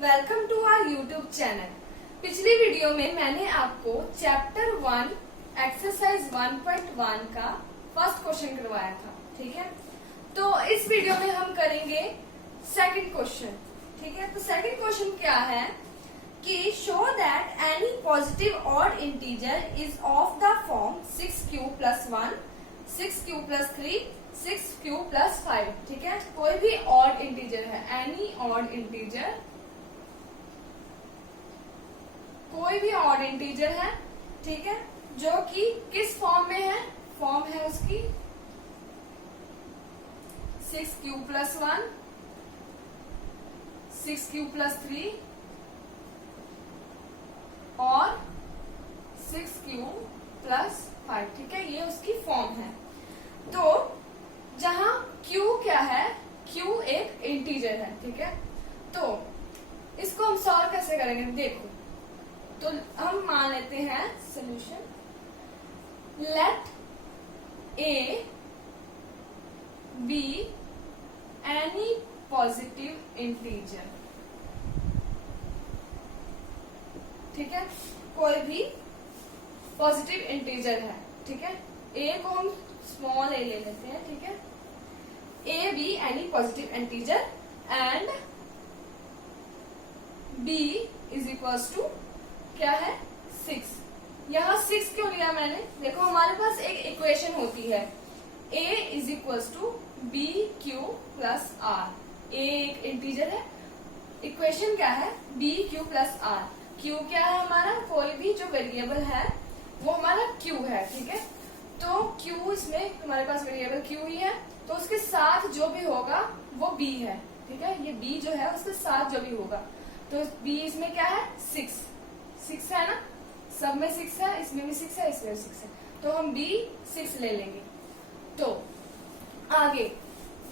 Welcome to our YouTube channel. पिछली video में मैंने आपको चैप्टर 1 एक्सरसाइज 1.1 का फर्स्ट क्वेश्चन करवाया था, ठीक है। तो इस वीडियो में हम करेंगे सेकंड क्वेश्चन, ठीक है। तो सेकंड क्वेश्चन क्या है कि show that any positive odd integer is of the form 6q + 1, 6q + 3, 6q + 5, ठीक है। कोई भी ऑड इंटीजर है, एनी ऑड इंटीजर, कोई भी ऑड इंटीजर है, ठीक है, जो कि किस फॉर्म में है, फॉर्म है उसकी 6q + 1, 6q + 3 और 6q + 5, ठीक है। ये उसकी फॉर्म है। तो जहां q क्या है, q एक इंटीजर है, ठीक है। तो इसको हम सॉल्व कैसे करेंगे, देखो। तो हम मान लेते हैं solution, let a b any positive integer, ठीक है। कोई भी पॉजिटिव इंटीजर है, ठीक है। a को हम स्मॉल a ले लेते हैं, ठीक है। a b any positive integer and b = क्या है 6। यहाँ 6 क्यों लिया मैंने, देखो हमारे पास एक इक्वेशन होती है a = bq + r। a एक इंटीजर है, इक्वेशन क्या है bq + r। q क्या है हमारा, कोई भी जो वेरिएबल है वो हमारा q है, ठीक है। तो q इसमें हमारे पास वेरिएबल q ही है, तो उसके साथ जो भी होगा वो b है, ठीक है। ये b जो है उसके साथ जो भी होगा, तो b इसमें क्या है 6 है ना, सब में 6 है, इसमें भी 6 है, इसमें भी 6 है, तो हम b 6 ले लेंगे। तो आगे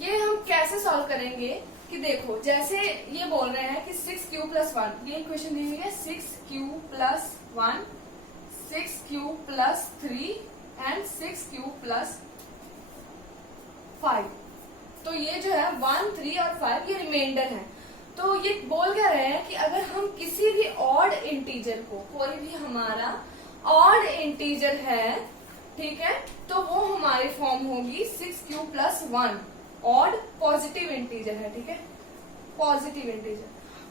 ये हम कैसे सॉल्व करेंगे कि देखो, जैसे ये बोल रहे हैं कि 6q + 1, ये इक्वेशन दी हुई है 6q + 1, 6q + 3 एंड 6q + 5। तो ये जो है 1, 3 और 5 ये रिमाइंडर है। तो ये बोल क्या रहे हैं कि अगर हम किसी भी ऑड इंटीजर को, कोई भी हमारा ऑड इंटीजर है, ठीक है, तो वो हमारी फॉर्म होगी 6q + 1, ऑड पॉजिटिव इंटीजर है, ठीक है, पॉजिटिव इंटीजर।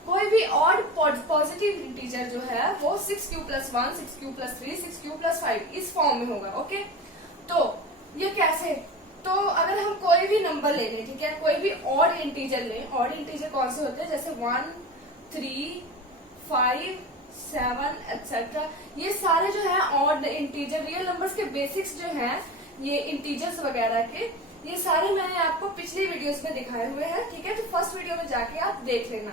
कोई भी ऑड पॉजिटिव इंटीजर जो है वो 6q + 1, 6q + 3, 6q + 5 इस फॉर्म में होगा, ओके। तो ये कैसे, तो अगर हम कोई भी नंबर ले लें, ठीक है, कोई भी ऑड इंटीजर लें, ऑड इंटीजर कौन से होते हैं, जैसे 1, 3, 5, 7 etc। ये सारे जो है ऑड इंटीजर, रियल नंबर्स के बेसिक्स जो हैं, ये इंटीजर्स वगैरह के, ये सारे मैंने आपको पिछली वीडियोस में दिखाए हुए हैं, ठीक है। तो फर्स्ट वीडियो में जाके आप देख लेना,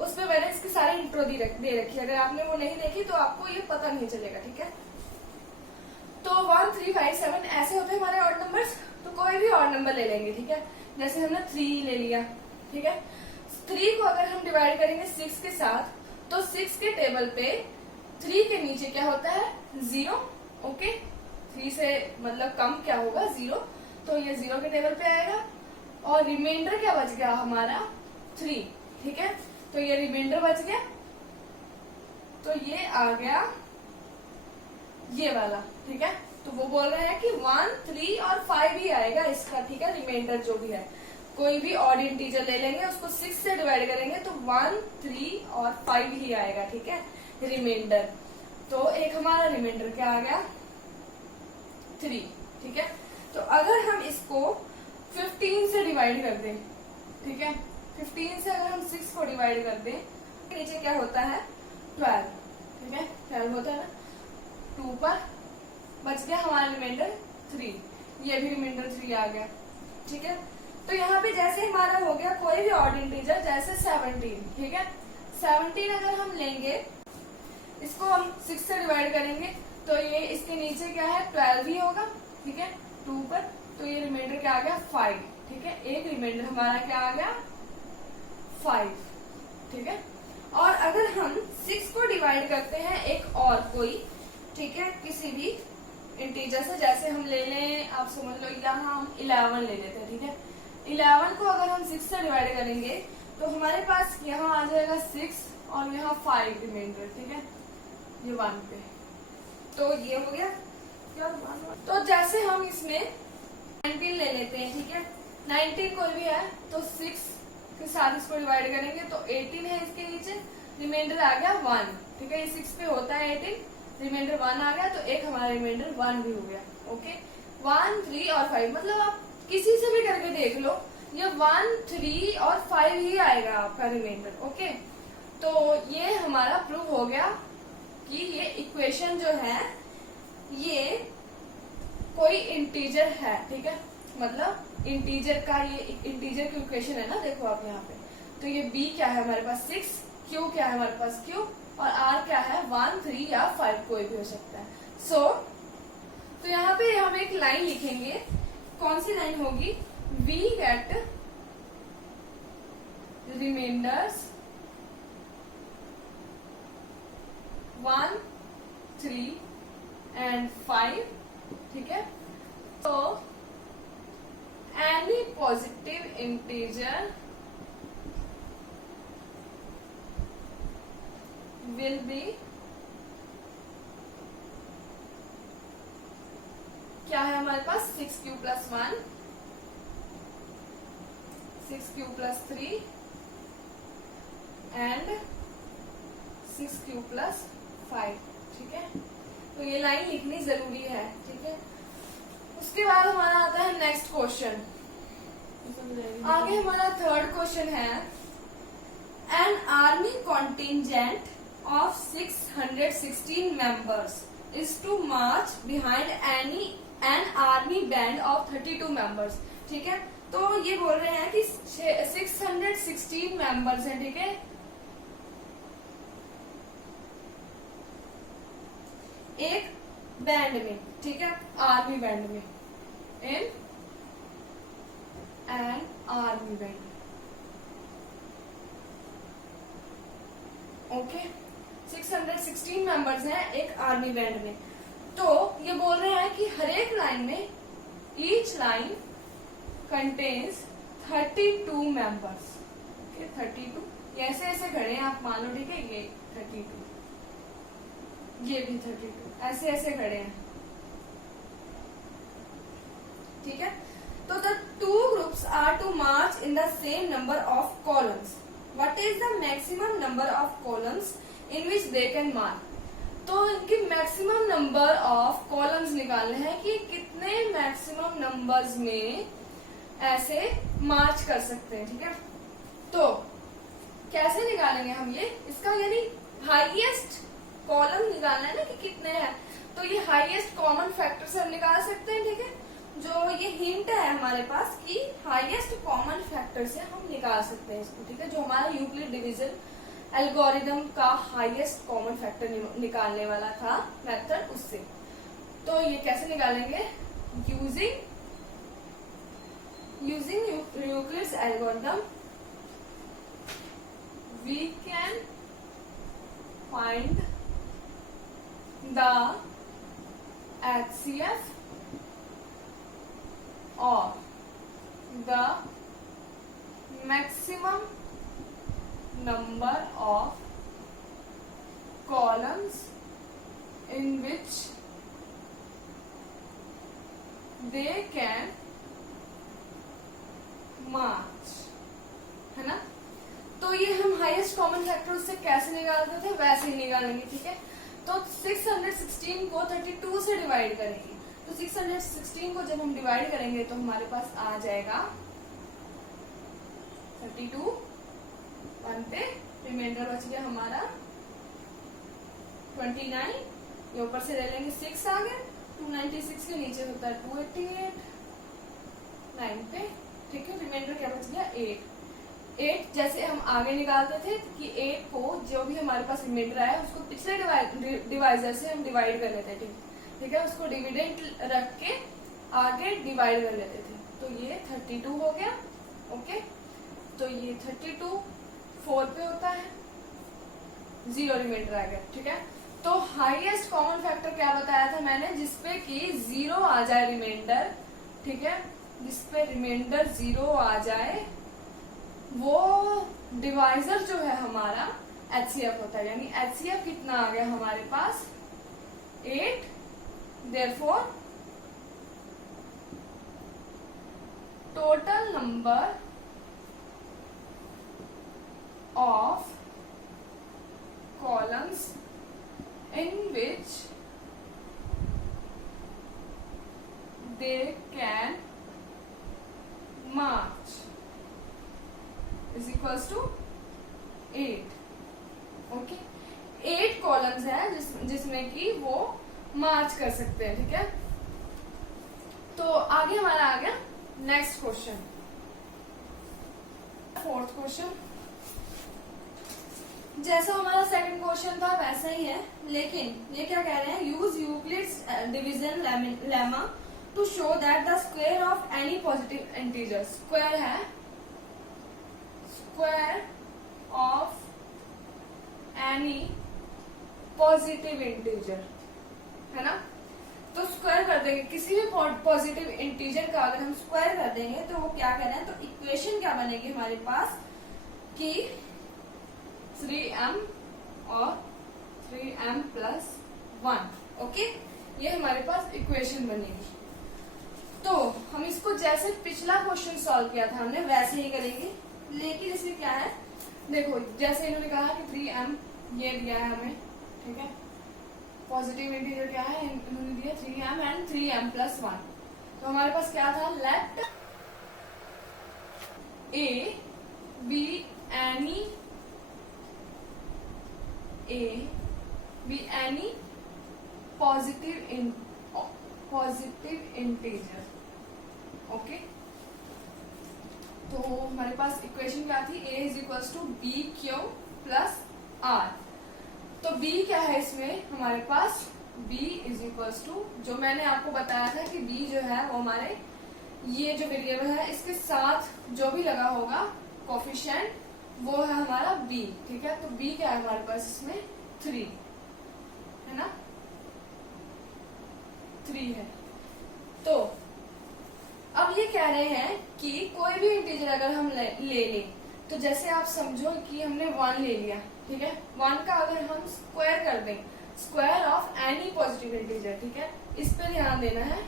उसमें मैंने इसकी सारी इंट्रो दे रखी है। अगर आपने वो नहीं देखी तो आपको ये पता नहीं चलेगा, ठीक है। तो 1, 3, 5, 7 ऐसे होते हैं हमारे ऑड नंबर्स। तो कोई भी ऑड नंबर ले लेंगे, ठीक है। जैसे हमने 3 ले लिया, ठीक है। 3 को अगर हम डिवाइड करेंगे 6 के साथ, तो 6 के टेबल पे 3 के नीचे क्या होता है 0, ओके। 3 से मतलब कम क्या होगा 0, तो ये 0 के टेबल पे आएगा। और रिमाइंडर क्या बच गया हमारा 3, ठीक है। तो ये रिमाइंडर बच गया, तो ये आ गया ये वाला, ठीक है। तो वो बोल रहे हैं कि 1, 3 और 5 ही आएगा इसका, ठीक है, रिमाइंडर जो भी है। कोई भी ऑड इंटीजर ले लेंगे, उसको 6 से डिवाइड करेंगे तो 1, 3 और 5 ही आएगा, ठीक है, रिमाइंडर। तो एक हमारा रिमाइंडर क्या आ गया 3, ठीक है। तो अगर हम इसको 15 से डिवाइड कर दें, ठीक है, 15 से अगर हम 6 को डिवाइड कर दें, नीचे क्या होता है 12, ठीक है, 12 होता है ना। 2 पर बच गया हमारा रिमाइंडर 3, ये भी रिमाइंडर 3 आ गया, ठीक है। तो यहाँ पे जैसे हमारा हो गया कोई भी ऑड इंटीजर, जैसे 17, ठीक है। 17 अगर हम लेंगे, इसको हम 6 से डिवाइड करेंगे, तो ये इसके नीचे क्या है 12 ही होगा, ठीक है, 2 पर। तो ये रिमाइंडर क्या आ गया 5, ठीक है। एक रिमाइंडर हमारा क्या आ गया 5, ठीक है। और अगर हम 6 को डिवाइड करते हैं एक और कोई, ठीक है, किसी भी इंटीजर से, जैसे हम ले लें, आप समझ लो यहाँ हम 11 ले लेते हैं, ठीक है। 11 को अगर हम 6 से डिवाइड करेंगे तो हमारे पास यहाँ आ जाएगा 6 और यहाँ 5 रिमाइंडर, ठीक है, ये 1 पे। तो ये हो गया क्या? तो जैसे हम इसमें 19 ले लेते हैं, ठीक है, 19 कोई भी है तो 6 के साथ इसको डिवाइड करेंगे तो 18 है इसके नीचे, रिमाइंडर आ गया 1, ठीक है, ये 6 पे होता है 18, रिमाइंडर 1 आ गया, तो एक हमारा रिमाइंडर 1 भी हो गया। ओके, 1, 3 और 5, मतलब आप किसी से भी करके देख लो, ये 1, 3 और 5 ही आएगा आपका रिमाइंडर। ओके, तो ये हमारा प्रूव हो गया कि ये इक्वेशन जो है ये कोई इंटीजर है, ठीक है, मतलब इंटीजर का, ये इंटीजर की इक्वेशन है ना, देखो आप यहाँ पे, तो ये b क्या है हमारे पास 6, q क्या है हमारे पास q, और r क्या है 1, 3 या 5 कोई भी हो सकता है। तो यहाँ पे हम एक लाइन लिखेंगे, कौन सी लाइन होगी? we get remainders 1, 3 and 5, ठीक है, तो any positive integer will be क्या है हमारे पास 6q plus 1, 6q plus 3 and 6q plus 5, ठीक है, तो ये लाइन लिखनी जरूरी है, ठीक है। उसके बाद हमारा आता है नेक्स्ट क्वेश्चन, आगे हमारा थर्ड क्वेश्चन है, an army contingent of 616 members is to march behind an army band of 32 members, ठीक है, तो ये बोल रहे हैं कि 616 members हैं, ठीक है, एक बैंड में, ठीक है, आर्मी बैंड में, in an army band. Okay, 616 members हैं एक आर्मी बैंड में। तो ये बोल रहे हैं कि हर एक लाइन में each line contains 32 members. Okay, 32 ये ऐसे ऐसे खड़े हैं, आप मान लो, ठीक है, ये 32, ये भी 32, ऐसे ऐसे खड़े हैं, ठीक है। तो the two groups are to march in the same number of columns. What is the maximum number of columns in which they can march? तो इनकी मैक्सिमम नंबर ऑफ कॉलम्स निकालने हैं कि कितने मैक्सिमम नंबर्स में ऐसे मार्च कर सकते हैं, ठीक है। तो कैसे निकालेंगे हम ये, इसका यानी हाईएस्ट कॉलम निकालना है ना कि कितने हैं, तो ये हाईएस्ट कॉमन फैक्टर से हम निकाल सकते हैं, ठीक है। जो ये हिंट है हमारे पास कि हाईएस्ट कॉमन फैक्टर से हम निकाल सकते हैं इसको, ठीक है, जो हमारा यूक्लिड डिवीजन एल्गोरिदम का हाईएस्ट कॉमन फैक्टर निकालने वाला था मेथड, उससे। तो ये कैसे निकालेंगे? Using Euclid's algorithm we can find the HCF or the maximum number of columns in which they can march, है ना। तो ये हम हाईएस्ट कॉमन फैक्टर उससे कैसे निकालते थे वैसे ही निकालेंगे, ठीक है। तो 616 को 32 से डिवाइड करेंगे, तो 616 को जब हम डिवाइड करेंगे तो हमारे पास आ जाएगा 32, 1 पे रिमाइंडर बच गया हमारा 29, ये ऊपर से ले लेंगे 6 आ गया, 296 के नीचे होता है 288, 9 पे, ठीक है, रिमाइंडर क्या बच गया 8 जैसे हम आगे निकालते थे कि 8 को जो भी हमारे पास रिमाइंडर आया उसको पिछले डिवाइजर से हम डिवाइड कर लेते थे, ठीक है, उसको डिविडेंड रख के आगे डिवाइड कर लेते थे, तो ये 32 हो गया। ओके, तो ये 32 4 पे होता है, 0 रिमाइंडर आ गया, ठीक है। तो हाईएस्ट कॉमन फैक्टर क्या बताया था मैंने, जिसपे कि 0 आ जाए रिमाइंडर, ठीक है, जिसपे रिमाइंडर 0 आ जाए वो डिवाइजर जो है हमारा HCF होता है, यानी HCF कितना आ गया हमारे पास 8, therefore total number of columns in which they can march is equals to 8. Okay, 8 columns है जिसमें कि वो मार्च कर सकते हैं, ठीक है। तो आगे हमारा आ गया नेक्स्ट क्वेश्चन, 4th क्वेश्चन। जैसा हमारा सेकंड क्वेश्चन था वैसा ही है, लेकिन ये क्या कह रहे हैं, use Euclid's division lemma to show that the square of any positive integer, square है, square of any positive integer, है ना। तो स्क्वायर कर देंगे किसी भी पॉजिटिव इंटीजर का, अगर हम स्क्वायर कर देंगे तो वो क्या कर रहे हैं, तो इक्वेशन क्या बनेगी हमारे पास कि 3m और 3m + 1, ओके, ये हमारे पास इक्वेशन बनेगी। तो हम इसको जैसे पिछला क्वेश्चन सॉल्व किया था हमने वैसे ही करेंगे, लेकिन इसमें क्या है, देखो जैसे इन्होंने कहा कि 3m ये दिया है हमें, ठीक है, पॉजिटिव इंटीजर क्या है, इन्होंने दिया 3m एंड 3m + 1। तो हमारे पास क्या था, लेट A be any positive integer, okay. तो हमारे पास इक्वेशन क्या थी, A = BQ + R। तो B क्या है इसमें हमारे पास, B = जो मैंने आपको बताया था कि B जो है वो हमारे ये जो वेरिएबल है इसके साथ जो भी लगा होगा कोफिशिएंट वो है हमारा B, ठीक है। तो B क्या है हमारे पास इसमें 3 है ना, 3 है। तो अब ये कह रहे हैं कि कोई भी इंटीजर अगर हम ले लें, तो जैसे आप समझो कि हमने 1 ले लिया, ठीक है, 1 का अगर हम स्क्वायर कर दें, square of any positive integer, ठीक है, इस पे ध्यान देना है,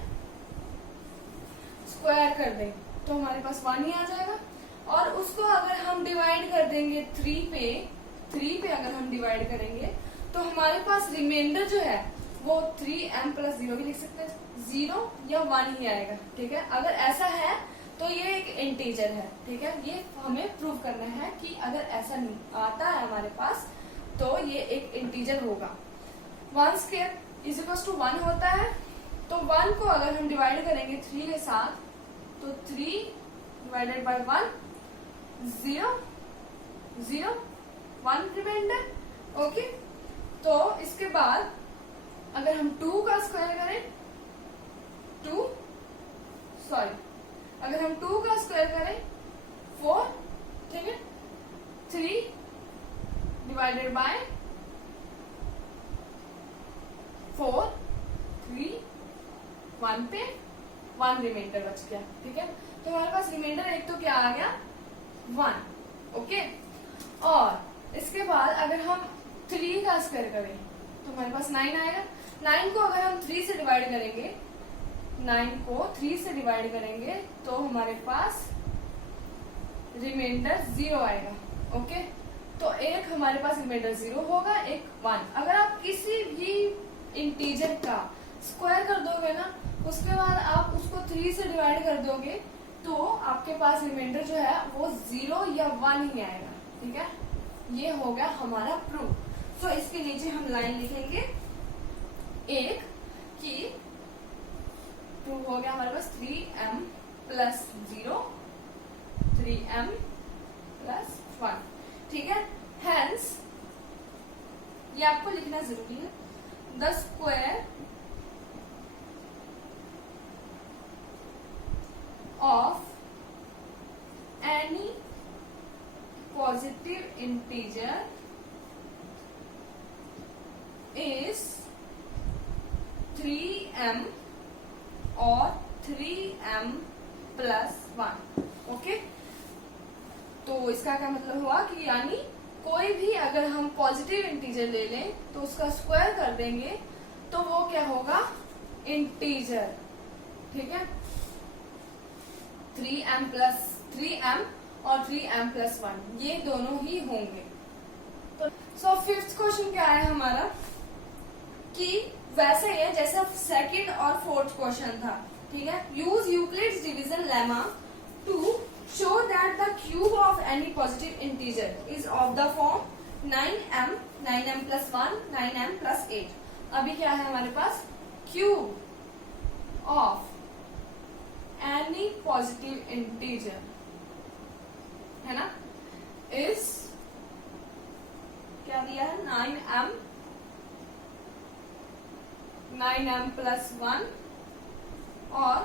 स्क्वायर कर दें तो हमारे पास 1 ही आ जाएगा। और उसको अगर हम डिवाइड कर देंगे 3 पे अगर हम डिवाइड करेंगे तो हमारे पास रिमाइंडर जो है वो 3m + 0 भी लिख सकते हैं, 0 या 1 ही आएगा, ठीक है। अगर ऐसा है तो ये एक इंटीजर है, ठीक है, ये हमें प्रूव करना है कि अगर ऐसा नहीं आता है हमारे पास तो ये एक इंटीजर होगा। 1² = 1 होता है, तो 1 को अगर हम डिवाइड करेंगे 3 के साथ तो 3 / 1 0 0 1 रिमाइंडर, ओके। तो इसके बाद अगर हम 2 का स्क्वायर करें, अगर हम 2 का स्क्वायर करें 4, ठीक है, 3 / 4 3 1 पे 1 रिमाइंडर बच गया, ठीक है। तो हमारे पास रिमाइंडर एक तो क्या आ गया 1, ओके। और इसके बाद अगर हम 3 का स्क्वायर करें तो हमारे पास 9 आएगा। 9 को अगर हम 3 से डिवाइड करेंगे, 9 को 3 से डिवाइड करेंगे तो हमारे पास रिमाइंडर 0 आएगा, ओके। तो एक हमारे पास रिमाइंडर 0 होगा, एक 1। अगर आप किसी भी इंटीजर का स्क्वायर कर दोगे ना, उसके बाद आप उसको 3 से डिवाइड कर दोगे तो आपके पास रिमाइंडर जो है वो 0 या 1 ही आएगा, ठीक है। ये हो गया हमारा प्रूफ। तो इसके नीचे हम लाइन लिखेंगे एक कि प्रूफ हो गया हमारे पास 3m + 0 3m + 1, ठीक है। हेंस ये आपको लिखना जरूरी है, the square of any positive integer is 3m और 3m + 1, ओके। तो इसका क्या मतलब हुआ कि यानी कोई भी अगर हम पॉजिटिव इंटीजर ले लें तो उसका स्क्वायर कर देंगे तो वो क्या होगा, इंटीजर। ठीक है, 3m और 3m+1 ये दोनों ही होंगे। तो सो फिफ्थ क्वेश्चन क्या है हमारा कि वैसे ही है जैसा सेकंड और फोर्थ क्वेश्चन था। ठीक है, use Euclid's division lemma to show that the cube of any positive integer is of the form 9m, 9m+1, 9m+8। अभी क्या है हमारे पास, cube of any positive integer है ना, इज क्या दिया है, 9m+1 और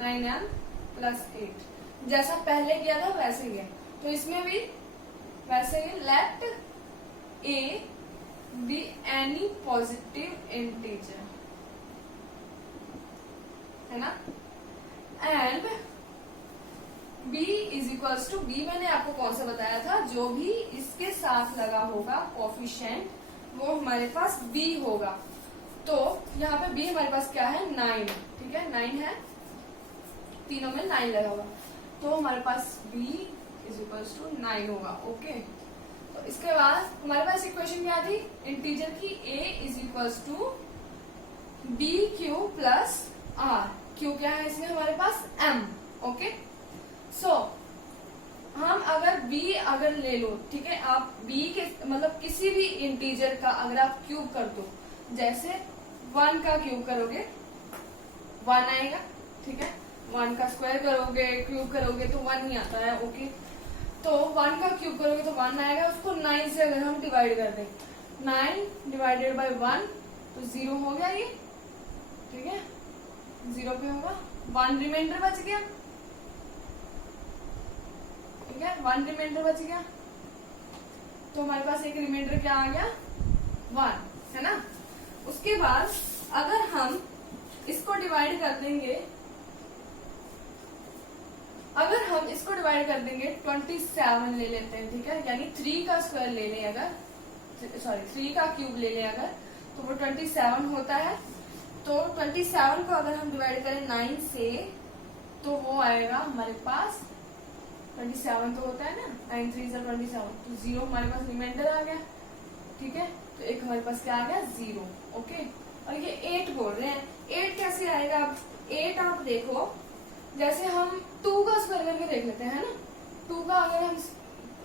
9m+8। जैसा पहले किया था वैसे ही है, तो इसमें भी वैसे ही let A be any positive integer है ना, and b is equals to B. मैंने आपको कौन सा बताया था, जो भी इसके साथ लगा होगा कोफिशिएंट वो हमारे पास b होगा। तो यहाँ पे b हमारे पास क्या है, 9। ठीक है, 9 है, तीनों में 9 लगा हुआ, तो हमारे पास b इज इक्वल्स टू 9 होगा। ओके, तो इसके बाद हमारे पास इक्वेशन क्या थी, इंटीजर की, a is equals to b⁴ q क्या है इसमें हमारे पास, m। ओके, सो हम अगर b अगर ले लो, ठीक है, आप b के मतलब किसी भी इंटीजर का अगर आप क्यूब कर दो, जैसे 1 का क्यूब करोगे 1 आएगा। ठीक है, 1 का स्क्वायर करोगे, क्यूब करोगे तो 1 ही आता है। ओके, तो 1 का क्यूब करोगे तो 1 आएगा, उसको 9 से अगर हम डिवाइड कर दें, 9 डिवाइडेड बाय 1 तो 0 हो गया ये। ठीक है, 0 पे होगा, 1 रिमाइंडर बच गया। ठीक है, 1 रिमाइंडर बच गया, तो हमारे पास एक रिमाइंडर क्या आ गया, 1 है ना। उसके बाद अगर हम इसको डिवाइड कर देंगे, अगर हम इसको डिवाइड कर देंगे 27 ले लेते हैं। ठीक है, यानी 3 का स्क्वायर ले लें अगर, सॉरी 3 का क्यूब ले लें अगर, तो वो 27 होता है। तो 27 को अगर हम डिवाइड करें 9 से तो वो आएगा हमारे पास 27 तो होता है ना, 9 3 से 27, तो 0 हमारे पास रिमाइंडर आ गया। ठीक है, तो एक हमारे पास क्या आ गया, 0। ओके, और ये 8 बोल रहे हैं, 8 कैसे आएगा, 8 आप देखो, जैसे हम 2 का स्क्वायर करके देख लेते हैं ना, 2 का अगर हम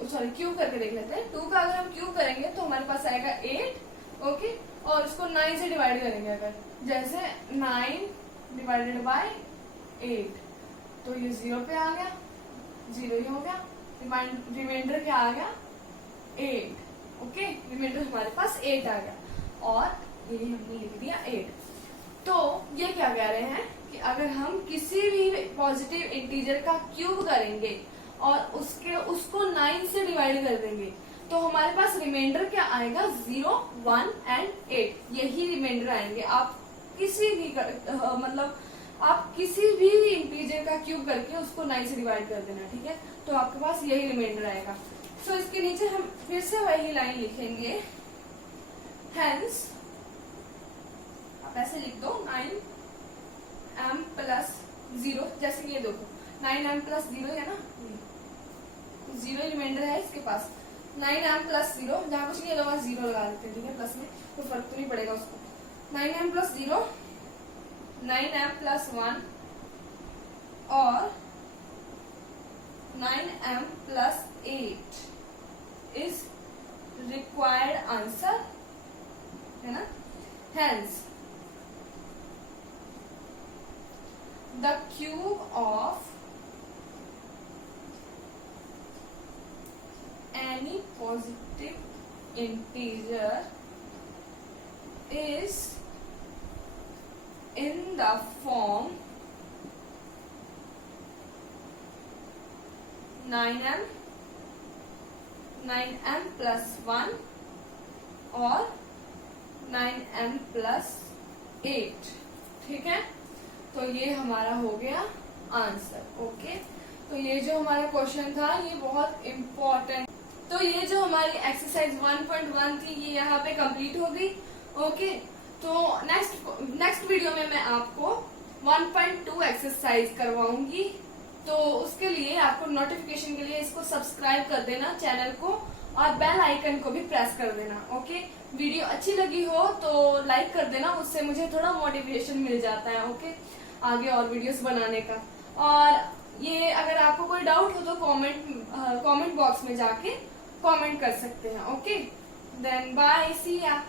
सॉरी क्यूब करके देख लेते हैं, 2 का अगर हम क्यूब करेंगे तो हमारे पास आएगा 8। ओके, और इसको 9 से डिवाइड करेंगे अगर, जैसे 9 डिवाइडेड बाय 8, तो ये 0 पे आ गया, 0 ही हो गया, रिमाइंडर क्या आ गया, 8। ओके, रिमाइंडर हमारे पास 8 आ गया, और ये हमने लिख दिया 8। तो ये क्या कह रहे हैं कि अगर हम किसी भी पॉजिटिव इंटीजर का क्यूब करेंगे और उसको 9 से डिवाइड कर देंगे तो हमारे पास रिमाइंडर क्या आएगा, 0, 1 एंड 8, यही रिमाइंडर आएंगे। आप किसी भी मतलब आप किसी भी इंटीजर का क्यूब करके उसको 9 से डिवाइड कर देना। ठीक है, तो आपके पास यही रिमाइंडर आएगा। सो इसके नीचे हम फिर से वही लाइन लिखेंगे, हेंस आप ऐसे लिख दो 9m+0, जैसे कि ये देखो 9m+0 है ना, 0 रिमाइंडर है इसके पास, 9m+0, जहाँ कुछ नहीं लगा 0 लगा देते हैं। ठीक है, प्लस में कोई फर्क तो नहीं पड़ेगा उसको। 9m+0, 9m+1 और 9m+8 इज रिक्वायर्ड आंसर है ना। Hence the cube of any positive integer is in the form 9m, 9m+1 और 9m+8। ठीक है, तो ये हमारा हो गया आंसर। ओके, तो ये जो हमारा क्वेश्चन था ये बहुत इम्पोर्टेंट। तो ये जो हमारी एक्सरसाइज 1.1 थी ये यहाँ पे कंप्लीट हो गई। ओके, तो नेक्स्ट वीडियो में मैं आपको 1.2 एक्सरसाइज करवाऊंगी। तो उसके लिए आपको नोटिफिकेशन के लिए इसको सब्सक्राइब कर देना चैनल को, और बेल आइकन को भी प्रेस कर देना। ओके, वीडियो अच्छी लगी हो तो लाइक कर देना, उससे मुझे थोड़ा मोटिवेशन मिल जाता है ओके आगे और वीडियोस बनाने का। और ये अगर आपको कोई डाउट हो तो कमेंट बॉक्स में जाके कमेंट कर सकते हैं। ओके, देन बाय, सी या।